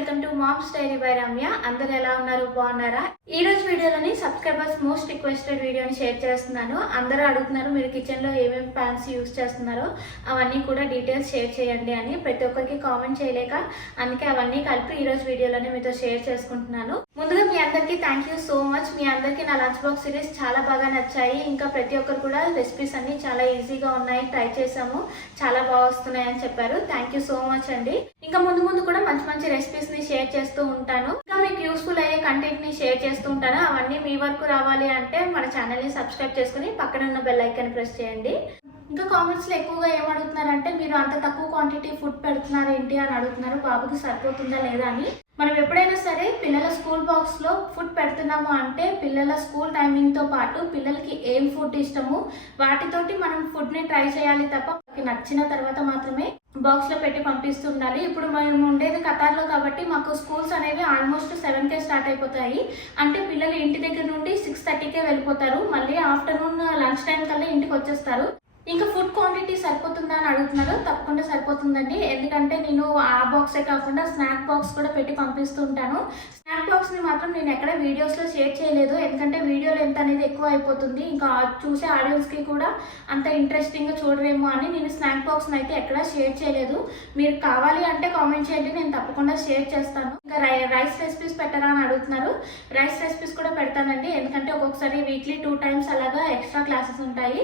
Welcome to mom's diary by Ramya. అందరు ఎలా ఉన్నారు, బాగున్నారా? ఈ రోజు వీడియోలోని సబ్స్క్రైబర్స్ మోస్ట్ రిక్వెస్టెడ్ వీడియోని షేర్ చేస్తున్నాను. అందరూ అడుగుతున్నారు మీరు కిచెన్ లో ఏమేమి ప్యాన్స్ యూస్ చేస్తున్నారో అవన్నీ కూడా డీటెయిల్స్ షేర్ చేయండి అని. ప్రతి ఒక్కరికి కామెంట్ చేయలేక అందుకే అవన్నీ కలిపి ఈ రోజు వీడియోలోనే మీతో షేర్ చేసుకుంటున్నాను. ముందుగా మీ అందరికీ థ్యాంక్ యూ సో మచ్. మీ అందరికీ నా లంచ్ బాక్స్ సిరీస్ చాలా బాగా నచ్చాయి. ఇంకా ప్రతి ఒక్కరు కూడా రెసిపీస్ అన్ని చాలా ఈజీగా ఉన్నాయి, ట్రై చేసాము, చాలా బాగా వస్తున్నాయి అని చెప్పారు. థ్యాంక్ యూ సో మచ్ అండి. ఇంకా ముందు ముందు కూడా మంచి మంచి రెసిపీస్ ని షేర్ చేస్తూ ఉంటాను. ఇంకా మీకు యూస్ఫుల్ అయ్యే కంటెంట్ ని షేర్ చేస్తూ ఉంటాను. అవన్నీ మీ వరకు రావాలి అంటే మన ఛానల్ ని సబ్స్క్రైబ్ చేసుకుని పక్కన ఉన్న బెల్ ఐకాన్ ప్రెస్ చేయండి. ఇంకా కామెంట్స్ లో ఎక్కువగా ఏమడుగుతున్నారంటే మీరు అంత తక్కువ క్వాంటిటీ ఫుడ్ పెడుతున్నారు ఏంటి అని అడుగుతున్నారు. బాబుకి సరిపోతుందా లేదా అని. మనం ఎప్పుడైనా సరే పిల్లల స్కూల్ బాక్స్ లో ఫుడ్ పెడుతున్నాము అంటే పిల్లల స్కూల్ టైమింగ్ తో పాటు పిల్లలకి ఏం ఫుడ్ ఇష్టము వాటితోటి మనం ఫుడ్ ని ట్రై చేయాలి తప్ప నచ్చిన తర్వాత మాత్రమే బాక్స్ లో పెట్టి పంపిస్తుండాలి. ఇప్పుడు మేము ఉండేది ఖతార్లో కాబట్టి మాకు స్కూల్స్ అనేవి ఆల్మోస్ట్ 7కే స్టార్ట్ అయిపోతాయి. అంటే పిల్లలు ఇంటి దగ్గర నుండి 6:30కే వెళ్ళిపోతారు. మళ్ళీ ఆఫ్టర్నూన్ లంచ్ టైం కల్లా ఇంటికి వచ్చేస్తారు. ఇంకా ఫుడ్ క్వాంటిటీ సరిపోతుందా అని అడుగుతున్నారు. తప్పకుండా సరిపోతుందండి. ఎందుకంటే నేను ఆ బాక్సే కాకుండా స్నాక్ బాక్స్ కూడా పెట్టి పంపిస్తుంటాను. స్నాక్ బాక్స్ ని మాత్రం నేను ఎక్కడ వీడియోస్ లో షేర్ చేయలేదు. ఎందుకంటే వీడియో లెంత్ అనేది ఎక్కువ అయిపోతుంది. ఇంకా చూసే ఆడియన్స్ కి కూడా అంత ఇంట్రెస్టింగ్ గా చూడరేమో అని నేను స్నాక్ బాక్స్ అయితే ఎక్కడ షేర్ చేయలేదు. మీరు కావాలి అంటే కామెంట్ చేయండి, నేను తప్పకుండా షేర్ చేస్తాను. ఇంకా రైస్ రెసిపీస్ పెట్టరా అని అడుగుతున్నారు. రైస్ రెసిపీస్ కూడా పెడతానండి. ఎందుకంటే ఒక్కొక్కసారి వీక్లీ 2 times అలాగా ఎక్స్ట్రా క్లాసెస్ ఉంటాయి.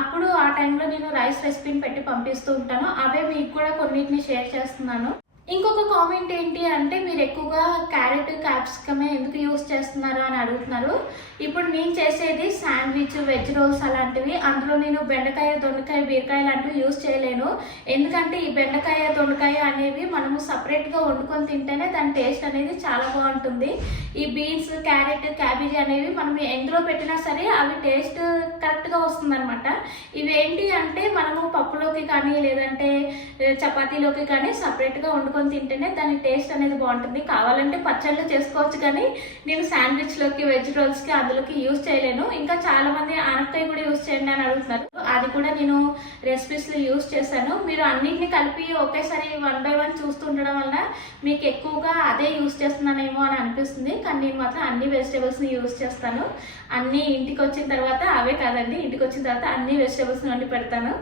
అప్పుడు ఆ టైంలో నేను రైస్ రెసిపీని పెట్టి పంపిస్తూ ఉంటాను. అవే మీకు కూడా కొన్నిటిని షేర్ చేస్తున్నాను. ఇంకొక కామెంట్ ఏంటి అంటే మీరు ఎక్కువగా క్యారెట్ క్యాప్సికమే ఎందుకు యూస్ చేస్తున్నారు అని అడుగుతున్నారు. ఇప్పుడు నేను చేసేది శాండ్విచ్, వెజ్ రోల్స్ అలాంటివి. అందులో నేను బెండకాయ, దొండకాయ, బీరకాయ లాంటివి యూస్ చేయలేను. ఎందుకంటే ఈ బెండకాయ, దొండకాయ అనేవి మనము సపరేట్గా వండుకొని తింటేనే దాని టేస్ట్ అనేది చాలా బాగుంటుంది. ఈ బీన్స్, క్యారెట్, క్యాబేజీ అనేవి మనం ఎందులో పెట్టినా సరే అవి టేస్ట్ కరెక్ట్గా వస్తుంది అనమాట. ఇవి ఏంటి అంటే మనము పప్పులోకి కానీ లేదంటే చపాతీలోకి కానీ సపరేట్గా వండుకొని తింటేనే దాని టేస్ట్ అనేది బాగుంటుంది. కావాలంటే పచ్చళ్ళు చేసుకోవచ్చు కానీ నేను శాండ్విచ్ లోకి, వెజ్ రోల్స్ కి అందులోకి యూజ్ చేయలేను. ఇంకా చాలా మంది ఆనపకాయ కూడా యూజ్ చేయండి అని అడుగుతున్నారు. అది కూడా నేను రెసిపీస్ లో యూజ్ చేశాను. మీరు అన్నింటిని కలిపి ఒకేసారి 1 by 1 చూస్తుండడం వల్ల మీకు ఎక్కువగా అదే యూజ్ చేస్తున్నానేమో అని అనిపిస్తుంది. కానీ నేను మాత్రం అన్ని వెజిటేబుల్స్ ని యూజ్ చేస్తాను. అన్ని ఇంటికి వచ్చిన తర్వాత అవే కాదండి, ఇంటికి వచ్చిన తర్వాత అన్ని వెజిటేబుల్స్ ని వండి పెడతాను.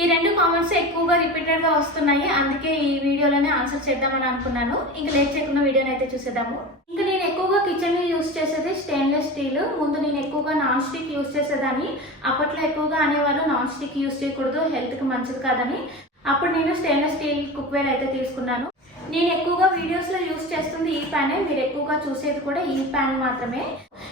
ఈ 2 కామెంట్స్ ఎక్కువగా రిపీటెడ్ గా వస్తున్నాయి. అందుకే ఈ వీడియోలోనే ఆన్సర్ చేద్దామని అనుకున్నాను. ఇంకా లేట్ చేయకుండా వీడియోని అయితే చూసేద్దాము. ఇంకా నేను ఎక్కువగా కిచెన్ లో యూస్ చేసేది స్టెయిన్లెస్ స్టీల్. ముందు నేను ఎక్కువగా నాన్ స్టిక్ యూస్ చేసేదాన్ని. అప్పట్లో ఎక్కువగా అనేవాళ్ళు నాన్ స్టిక్ యూస్ చేయకూడదు, హెల్త్ కి మంచిది కాదని. అప్పుడు నేను స్టెయిన్లెస్ స్టీల్ కుక్వేర్ అయితే తీసుకున్నాను. నేను ఎక్కువగా వీడియోస్ లో యూస్ చేస్తుంది ఈ ప్యానే. మీరు ఎక్కువగా చూసేది కూడా ఈ ప్యాన్ మాత్రమే.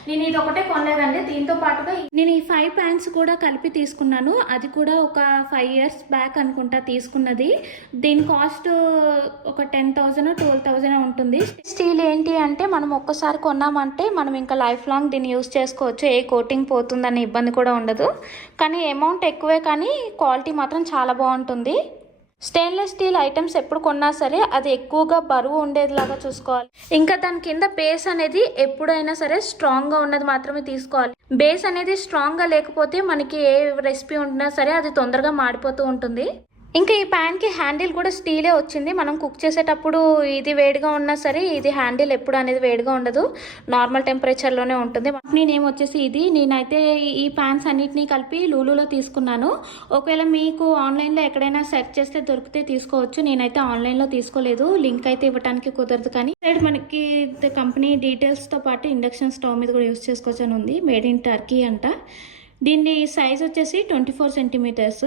నేను ఇది ఒకటే కొనలేదండి. దీంతో పాటుగా నేను ఈ 5 ప్యాన్స్ కూడా కలిపి తీసుకున్నాను. అది కూడా ఒక 5 years బ్యాక్ అనుకుంటా తీసుకున్నది. దీని కాస్ట్ ఒక 10,000 12,000 ఉంటుంది. స్టీల్ ఏంటి అంటే మనం ఒక్కసారి కొన్నామంటే మనం ఇంకా లైఫ్ లాంగ్ దీన్ని యూస్ చేసుకోవచ్చు. ఏ కోటింగ్ పోతుందనే ఇబ్బంది కూడా ఉండదు. కానీ అమౌంట్ ఎక్కువే కానీ క్వాలిటీ మాత్రం చాలా బాగుంటుంది. స్టెయిన్లెస్ స్టీల్ ఐటమ్స్ ఎప్పుడు కొన్నా సరే అది ఎక్కువగా బరువు ఉండేదిలాగా చూసుకోవాలి. ఇంకా దాని కింద బేస్ అనేది ఎప్పుడైనా సరే స్ట్రాంగ్ గా ఉన్నది మాత్రమే తీసుకోవాలి. బేస్ అనేది స్ట్రాంగ్ గా లేకపోతే మనకి ఏ రెసిపీ ఉంటున్నా సరే అది తొందరగా మాడిపోతూ ఉంటుంది. ఇంకా ఈ ప్యాన్ కి హ్యాండిల్ కూడా స్టీలే వచ్చింది. మనం కుక్ చేసేటప్పుడు ఇది వేడిగా ఉన్నా సరే ఇది హ్యాండిల్ ఎప్పుడు అనేది వేడిగా ఉండదు, నార్మల్ టెంపరేచర్ లోనే ఉంటుంది. నేనేం వచ్చేసి ఇది నేనైతే ఈ ప్యాన్స్ అన్నిటినీ కలిపి లూలులో తీసుకున్నాను. ఒకవేళ మీకు ఆన్లైన్ లో ఎక్కడైనా సెర్చ్ చేస్తే దొరికితే తీసుకోవచ్చు. నేనైతే ఆన్లైన్ లో తీసుకోలేదు, లింక్ అయితే ఇవ్వడానికి కుదరదు. కానీ మనకి కంపెనీ డీటెయిల్స్ తో పాటు ఇండక్షన్ స్టవ్ మీద కూడా యూస్ చేసుకోవచ్చు అని ఉంది. మేడ్ ఇన్ టర్కీ అంట. దీని సైజ్ వచ్చేసి 24 centimeters.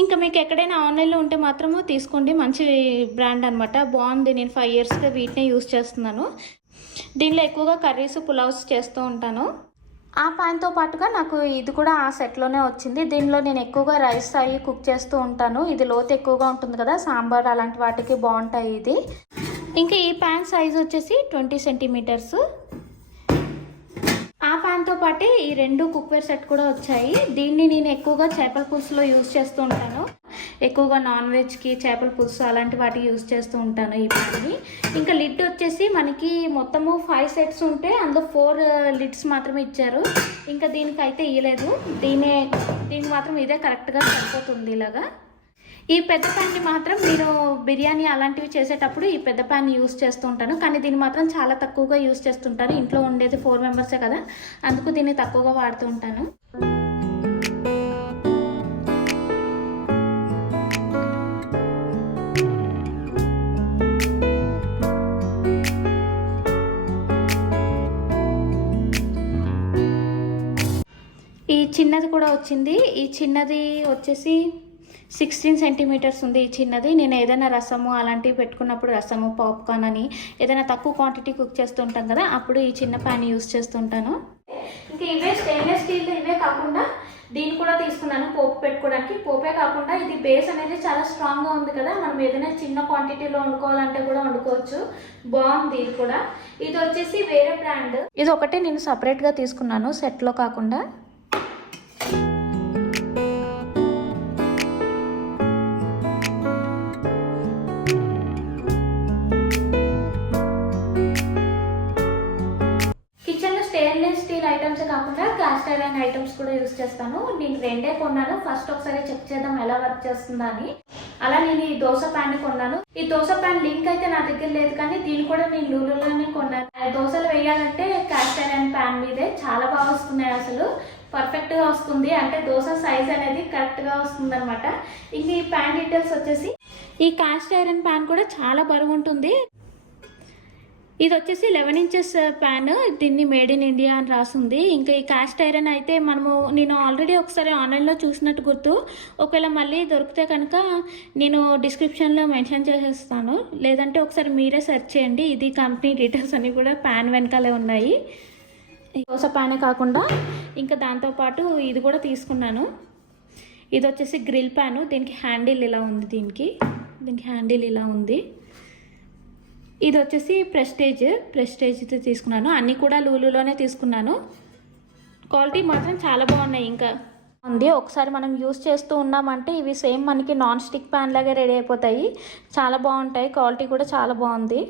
ఇంకా మీకు ఎక్కడైనా ఆన్లైన్లో ఉంటే మాత్రము తీసుకోండి, మంచి బ్రాండ్ అనమాట, బాగుంది. నేను 5 yearsగా వీటినే యూస్ చేస్తున్నాను. దీనిలో ఎక్కువగా కర్రీస్, పులావ్స్ చేస్తూ ఉంటాను. ఆ ప్యాన్తో పాటుగా నాకు ఇది కూడా ఆ సెట్లోనే వచ్చింది. దీనిలో నేను ఎక్కువగా రైస్ అవి కుక్ చేస్తూ ఉంటాను. ఇది లోతు ఎక్కువగా ఉంటుంది కదా, సాంబార్ అలాంటి వాటికి బాగుంటాయి ఇది. ఇంకా ఈ ప్యాన్ సైజ్ వచ్చేసి 20 centimeters. ఆ ప్యాన్తో పాటే ఈ 2 కుక్వేర్ సెట్ కూడా వచ్చాయి. దీన్ని నేను ఎక్కువగా చేపల పులుసులో యూజ్ చేస్తూ ఉంటాను. ఎక్కువగా నాన్ వెజ్కి చేపల పులుసు అలాంటి వాటికి యూజ్ చేస్తూ ఉంటాను ఈ ప్యాన్ని. ఇంకా లిడ్ వచ్చేసి మనకి మొత్తము 5 sets ఉంటే అందులో 4 lids మాత్రమే ఇచ్చారు. ఇంకా దీనికైతే ఇవ్వలేదు. దీనికి మాత్రం ఇదే కరెక్ట్గా సరిపోతుంది ఇలాగా. ఈ పెద్ద ప్యాన్ని మాత్రం నేను బిర్యానీ అలాంటివి చేసేటప్పుడు ఈ పెద్ద ప్యాన్ యూస్ చేస్తూ ఉంటాను, కానీ దీన్ని మాత్రం చాలా తక్కువగా యూస్ చేస్తుంటాను. ఇంట్లో ఉండేది 4 మెంబర్సే కదా, అందుకు దీన్ని తక్కువగా వాడుతూ ఉంటాను. ఈ చిన్నది కూడా వచ్చింది. ఈ చిన్నది వచ్చేసి 16 సెంటీమీటర్స్ ఉంది. ఈ చిన్నది నేను ఏదైనా రసము అలాంటివి పెట్టుకున్నప్పుడు, రసము పాప్కార్న్ అని ఏదైనా తక్కువ క్వాంటిటీ కుక్ చేస్తుంటాం కదా, అప్పుడు ఈ చిన్న ప్యాన్ యూస్ చేస్తుంటాను. ఇంకా ఇవే స్టెయిన్లెస్ స్టీల్, ఇవే కాకుండా దీన్ని కూడా తీసుకున్నాను పోపు పెట్టుకోవడానికి. పోపే కాకుండా ఇది బేస్ అనేది చాలా స్ట్రాంగ్గా ఉంది కదా, మనం ఏదైనా చిన్న క్వాంటిటీలో వండుకోవాలంటే కూడా వండుకోవచ్చు. బాగుంది ఇది కూడా. ఇది వచ్చేసి వేరే బ్రాండ్. ఇది ఒకటే నేను సపరేట్గా తీసుకున్నాను, సెట్లో కాకుండా. స్టెయిన్లెస్ స్టీల్ ఐటమ్స్ కాకుండా కాస్ట్ ఐరన్ ఐటమ్స్ కూడా యూస్ చేస్తాను. నేను రెండే కొన్నాను. ఫస్ట్ ఒకసారి చెక్ చేద్దాం ఎలా వర్క్ చేస్తుందా అని. అలా నేను ఈ దోశ ప్యాన్ కొన్నాను. ఈ దోశ ప్యాన్ లింక్ అయితే నా దగ్గర లేదు, కానీ దీన్ని కూడా నేను లూలులోనే కొన్నాను. దోశలు వేయాలంటే కాస్ట్ ఐరన్ ప్యాన్ మీదే చాలా బాగా వస్తున్నాయి, అసలు పర్ఫెక్ట్గా వస్తుంది. అంటే దోశ సైజ్ అనేది కరెక్ట్గా వస్తుంది అనమాట. ఇంక ఈ ప్యాన్ డీటెయిల్స్ వచ్చేసి, ఈ కాస్ట్ ఐరన్ ప్యాన్ కూడా చాలా బరువు ఉంటుంది. ఇది వచ్చేసి 11 ఇంచెస్ ప్యాన్. దీన్ని మేడ్ ఇన్ ఇండియా అని రాసింది. ఇంకా ఈ కాస్ట్ ఐరన్ అయితే నేను ఆల్రెడీ ఒకసారి ఆన్లైన్లో చూసినట్టు గుర్తు. ఒకవేళ మళ్ళీ దొరికితే కనుక నేను డిస్క్రిప్షన్లో మెన్షన్ చేసేస్తాను, లేదంటే ఒకసారి మీరే సెర్చ్ చేయండి. ఇది కంపెనీ డీటెయిల్స్ అన్నీ కూడా ప్యాన్ వెనకాలే ఉన్నాయి. దోశ ప్యానే కాకుండా ఇంకా దాంతోపాటు ఇది కూడా తీసుకున్నాను. ఇది వచ్చేసి గ్రిల్ ప్యాను. దీనికి హ్యాండిల్ ఇలా ఉంది. దీనికి హ్యాండిల్ ఇలా ఉంది. ఇది వచ్చేసి ప్రెస్టేజ్తో తీసుకున్నాను. అన్నీ కూడా లూలులోనే తీసుకున్నాను. క్వాలిటీ మాత్రం చాలా బాగున్నాయి. ఇంకా ఉంది, ఒకసారి మనం యూస్ చేస్తూ ఉన్నామంటే ఇవి సేమ్ మనకి నాన్ స్టిక్ ప్యాన్ లాగే రెడీ అయిపోతాయి. చాలా బాగుంటాయి. క్వాలిటీ కూడా చాలా బాగుంది.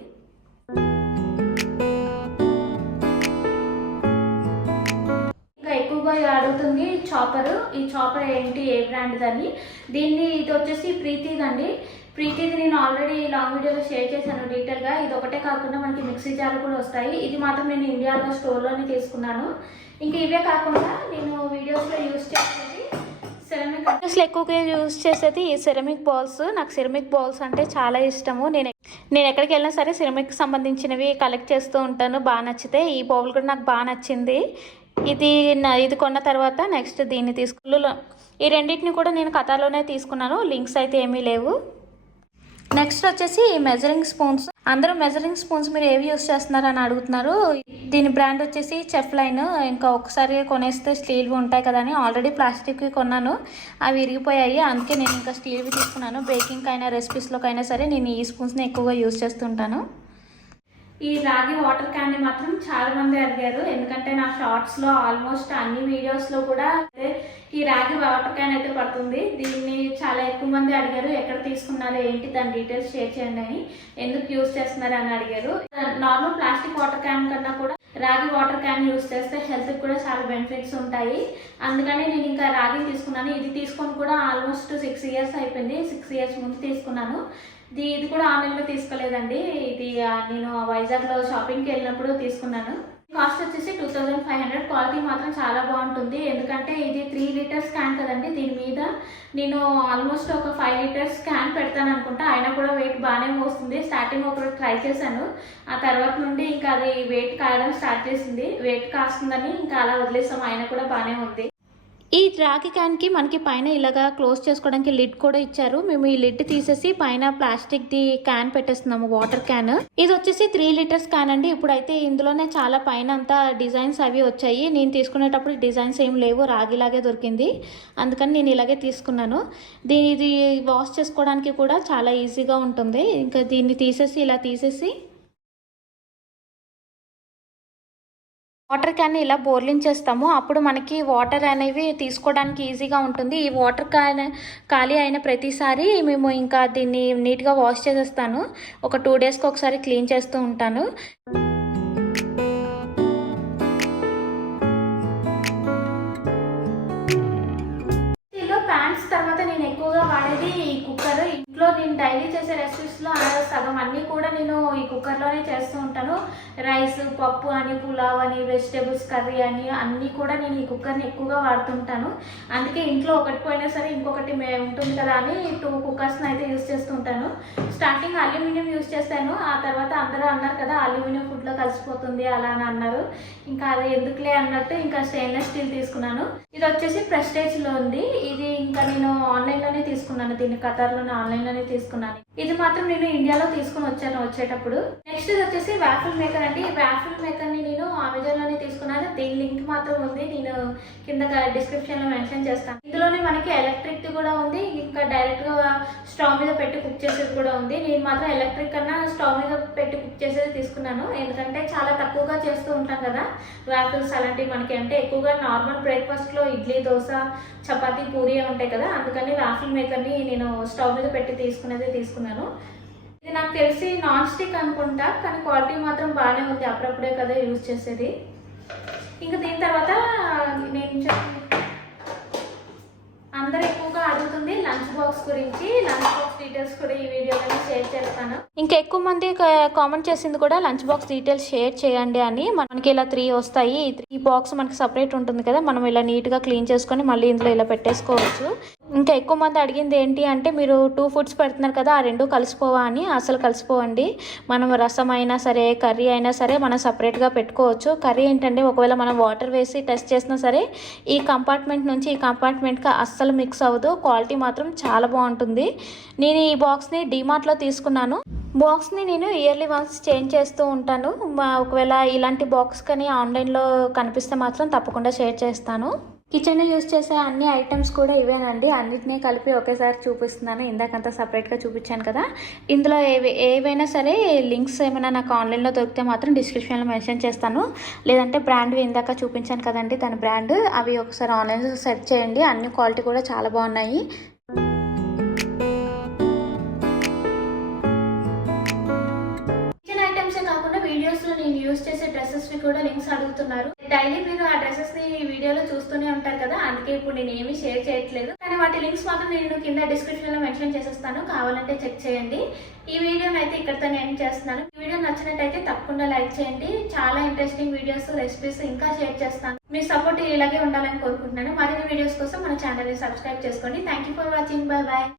ఇంకా ఎక్కువగా అడుగుతుంది చాపర్. ఈ చాపర్ ఏంటి, ఏ బ్రాండ్ అని. ఇది వచ్చేసి ప్రీతిదండి. ప్రీతిది నేను ఆల్రెడీ లాంగ్ వీడియోలో షేర్ చేశాను డీటెయిల్గా. ఇది ఒకటే కాకుండా మనకి మిక్సీ జార్లు కూడా వస్తాయి. ఇది మాత్రం నేను ఇండియాలో స్టోర్లోనే తీసుకున్నాను. ఇంకా ఇవే కాకుండా నేను వీడియోస్లో యూస్ చేసేది సెరమిక్. వీడియోస్లో ఎక్కువగా యూస్ చేసేది ఈ సెరమిక్ బౌల్స్. నాకు సెరమిక్ బౌల్స్ అంటే చాలా ఇష్టము. నేను ఎక్కడికి వెళ్ళినా సరే సెరమిక్ సంబంధించినవి కలెక్ట్ చేస్తూ ఉంటాను. బాగా నచ్చితే ఈ బౌల్ కూడా నాకు బాగా నచ్చింది. ఇది కొన్న తర్వాత నెక్స్ట్ దీన్ని తీసుకున్నాను. ఈ రెండింటిని కూడా నేను కథలోనే తీసుకున్నాను. లింక్స్ అయితే ఏమీ లేవు. నెక్స్ట్ వచ్చేసి మెజరింగ్ స్పూన్స్. అందరూ మెజరింగ్ స్పూన్స్ మీరు ఏవి యూస్ చేస్తున్నారని అడుగుతున్నారు. దీని బ్రాండ్ వచ్చేసి చెఫ్ లైన్. ఇంకా ఒకసారి కొనేస్తే స్టీల్వి ఉంటాయి కదా అని ఆల్రెడీ ప్లాస్టిక్వి కొన్నాను, అవి విరిగిపోయాయి. అందుకే నేను ఇంకా స్టీల్వి తీసుకున్నాను. బేకింగ్ అయినా రెసిపీస్లోకైనా సరే నేను ఈ స్పూన్స్ని ఎక్కువగా యూస్ చేస్తుంటాను. ఈ రాగి వాటర్ క్యాన్ని మాత్రం చాలా మంది అడిగారు, ఎందుకంటే నా షార్ట్స్లో ఆల్మోస్ట్ అన్ని వీడియోస్లో కూడా ఈ రాగి వాటర్ క్యాన్ అయితే పడుతుంది. దీన్ని చాలా ఎక్కువ మంది అడిగారు, ఎక్కడ తీసుకున్నారు ఏంటి దాని డీటెయిల్స్ షేర్ చేయండి అని, ఎందుకు యూస్ చేస్తున్నారు అని అడిగారు. నార్మల్ ప్లాస్టిక్ వాటర్ క్యాన్ కన్నా కూడా రాగి వాటర్ క్యాన్ యూస్ చేస్తే హెల్త్కి కూడా చాలా బెనిఫిట్స్ ఉంటాయి. అందుకని నేను ఇంకా రాగి తీసుకున్నాను. ఇది తీసుకొని కూడా ఆల్మోస్ట్ 6 ఇయర్స్ అయిపోయింది. 6 ఇయర్స్ ముందు తీసుకున్నాను. ఇది కూడా ఆన్లైన్లో తీసుకోలేదండి. ఇది నేను వైజాగ్లో షాపింగ్కి వెళ్ళినప్పుడు తీసుకున్నాను. కాస్ట్ వచ్చేసి 2500. క్వాలిటీ మాత్రం చాలా బాగుంటుంది, ఎందుకంటే ఇది 3 లీటర్స్ క్యాన్ కదండి. దీని మీద నేను ఆల్మోస్ట్ ఒక 5 లీటర్స్ క్యాన్ పెడతాను అనుకుంటా. అయినా కూడా వెయిట్ బాగానే మోస్తుంది. స్టార్టింగ్ ఒకటి ట్రై చేశాను, ఆ తర్వాత నుండి ఇంకా అది వెయిట్ కాయడం స్టార్ట్ చేసింది. వెయిట్ కాస్తుందని ఇంకా అలా వదిలేసాం, అయినా కూడా బాగానే ఉంది. ఈ రాగి క్యాన్కి మనకి పైన ఇలాగా క్లోజ్ చేసుకోవడానికి లిడ్ కూడా ఇచ్చారు. మేము ఈ లిడ్ తీసేసి పైన ప్లాస్టిక్ ది క్యాన్ పెట్టేస్తున్నాము, వాటర్ క్యాన్. ఇది వచ్చేసి 3 లీటర్స్ క్యాన్ అండి. ఇప్పుడైతే ఇందులోనే చాలా పైన అంతా డిజైన్స్ అవి వచ్చాయి. నేను తీసుకునేటప్పుడు డిజైన్స్ ఏం లేవు, రాగిలాగే దొరికింది. అందుకని నేను ఇలాగే తీసుకున్నాను. ఇది వాష్ చేసుకోవడానికి కూడా చాలా ఈజీగా ఉంటుంది. ఇంకా దీన్ని ఇలా తీసేసి వాటర్ క్యాన్ ఇలా బోర్లించేస్తాము. అప్పుడు మనకి వాటర్ అనేవి తీసుకోవడానికి ఈజీగా ఉంటుంది. ఈ వాటర్ క్యాన్ ఖాళీ అయిన ప్రతిసారి మేము ఇంకా దీన్ని నీట్గా వాష్ చేసేస్తాను. ఒక 2 డేస్కి ఒకసారి క్లీన్ చేస్తూ ఉంటాను. ప్యాంట్స్ తర్వాత నేను ఎక్కువగా వాడే వాటిది ఈ కుక్కర్. ఇంట్లో నేను డైలీ చేసే రెసిపీస్లో సగం అన్నీ కూడా నేను ఈ కుక్కర్లోనే చేస్తూ ఉంటాను. రైస్, పప్పు అని, పులావ్ అని, వెజిటేబుల్స్ కర్రీ అని అన్నీ కూడా నేను ఈ కుక్కర్ని ఎక్కువగా వాడుతుంటాను. అందుకే ఇంట్లో ఒకటి పోయినా సరే ఇంకొకటి ఉంటుంది కదా అని 2 కుక్కర్స్ని అయితే యూస్ చేస్తుంటాను. స్టార్టింగ్ అల్యూమినియం యూస్ చేస్తాను. ఆ తర్వాత అందరూ అన్నారు కదా అల్యూమినియం ఫుడ్లో కలిసిపోతుంది అలా అని అన్నారు. ఇంకా అది ఎందుకులే అన్నట్టు ఇంకా స్టెయిన్లెస్ స్టీల్ తీసుకున్నాను. ఇది వచ్చేసి ప్రెస్టేజ్లో ఉంది. ఇది ఇంకా నేను ఆన్లైన్లోనే తీసుకున్నాను. దీన్ని ఖతార్లోనే ఆన్లైన్లోనే తీసుకున్నాను. ఇది మాత్రం నేను ఇండియాలో తీసుకుని వచ్చేటప్పుడు. నెక్స్ట్ ఇది వచ్చేసి వాఫిల్ మేకర్ అండి. ఈ వాఫిల్ మేకర్ని నేను అమెజాన్లోనే తీసుకున్నాను. దీని లింక్ మాత్రం ఉంది, నేను కింద డిస్క్రిప్షన్లో మెన్షన్ చేస్తాను. ఇందులోనే మనకి ఎలక్ట్రిక్ కూడా ఉంది, ఇంకా డైరెక్ట్గా స్టవ్ మీద పెట్టి కుక్ చేసేది కూడా ఉంది. నేను మాత్రం ఎలక్ట్రిక్ కన్నా స్టవ్ మీద పెట్టి కుక్ చేసేది తీసుకున్నాను. ఎందుకంటే చాలా తక్కువగా చేస్తూ ఉంటాం కదా వాఫిల్స్ అలాంటివి మనకి. అంటే ఎక్కువగా నార్మల్ బ్రేక్ఫాస్ట్లో ఇడ్లీ, దోశ, చపాతీ, పూరి ఉంటాయి కదా, అందుకని వాఫిల్ మేకర్ని నేను స్టవ్ మీద పెట్టి తీసుకున్నాను. ఇది నాకు తెలిసి నాన్ స్టిక్ అనుకుంటా, కానీ క్వాలిటీ మాత్రం బాగానే ఉంది. అప్పుడప్పుడే కదా యూజ్ చేసేది. ఇంకా దీని తర్వాత నేను అందరూ ఎక్కువగా అడుగుతుంది లంచ్ బాక్స్ గురించి. లంచ్ బాక్స్ డీటెయిల్స్ కూడా ఈ వీడియోలో షేర్ చేస్తాను. ఇంకా ఎక్కువ మంది కామెంట్ చేసింది కూడా లంచ్ బాక్స్ డీటెయిల్స్ షేర్ చేయండి అని. మనకి ఇలా 3 వస్తాయి. ఈ బాక్స్ మనకి సపరేట్ ఉంటుంది కదా, మనం ఇలా నీట్గా క్లీన్ చేసుకొని మళ్ళీ ఇందులో ఇలా పెట్టేసుకోవచ్చు. ఇంకా ఎక్కువ మంది అడిగింది ఏంటి అంటే, మీరు 2 ఫుడ్స్ పెడుతున్నారు కదా ఆ 2 కలిసిపోవా అని. అసలు కలిసిపోవండి. మనం రసం అయినా సరే, కర్రీ అయినా సరే మనం సపరేట్గా పెట్టుకోవచ్చు. కర్రీ ఏంటంటే ఒకవేళ మనం వాటర్ వేసి టెస్ట్ చేసినా సరే ఈ కంపార్ట్మెంట్ నుంచి ఈ కంపార్ట్మెంట్కి అస్సలు మిక్స్ అవ్వదు. క్వాలిటీ మాత్రం చాలా బాగుంటుంది. నేను ఈ బాక్స్ని డీమార్ట్లో తీసుకున్నాను. బాక్స్ని నేను ఇయర్లీ వన్స్ చేంజ్ చేస్తూ ఉంటాను. ఒకవేళ ఇలాంటి బాక్స్ కానీ ఆన్లైన్లో కనిపిస్తే మాత్రం తప్పకుండా షేర్ చేస్తాను. కిచెన్లో యూజ్ చేసే అన్ని ఐటమ్స్ కూడా ఇవేనండి. అన్నిటినీ కలిపి ఒకేసారి చూపిస్తున్నాను. ఇందాకంతా సపరేట్గా చూపించాను కదా. ఇందులో ఏవైనా సరే లింక్స్ ఏమైనా నాకు ఆన్లైన్లో దొరికితే మాత్రం డిస్క్రిప్షన్లో మెన్షన్ చేస్తాను. లేదంటే బ్రాండ్వి ఇందాక చూపించాను కదండి దాని బ్రాండ్, అవి ఒకసారి ఆన్లైన్లో సెర్చ్ చేయండి. అన్ని క్వాలిటీ కూడా చాలా బాగున్నాయి. వీడియోస్లో నేను యూజ్ చేసే డ్రెస్సెస్వి కూడా లింక్స్ అడుగుతున్నారు. డైలీ మీరు ఆ డ్రెస్సెస్ని వీడియోలో చూస్తూనే ఉంటారు కదా, అందుకే ఇప్పుడు నేను ఏమీ షేర్ చేయట్లేదు. కానీ వాటి లింక్స్ మాత్రం నేను కింద డిస్క్రిప్షన్లో మెన్షన్ చేసేస్తాను, కావాలంటే చెక్ చేయండి. ఈ వీడియోని అయితే ఇక్కడితో నేను చేస్తున్నాను. ఈ వీడియో నచ్చినట్టయితే తప్పకుండా లైక్ చేయండి. చాలా ఇంట్రెస్టింగ్ వీడియోస్, రెసిపీస్ ఇంకా షేర్ చేస్తాను. మీ సపోర్ట్ ఇలాగే ఉండాలని కోరుకుంటున్నాను. మరిన్ని వీడియోస్ కోసం మన ఛానల్ని సబ్స్క్రైబ్ చేసుకోండి. Thank you for watching. Bye bye.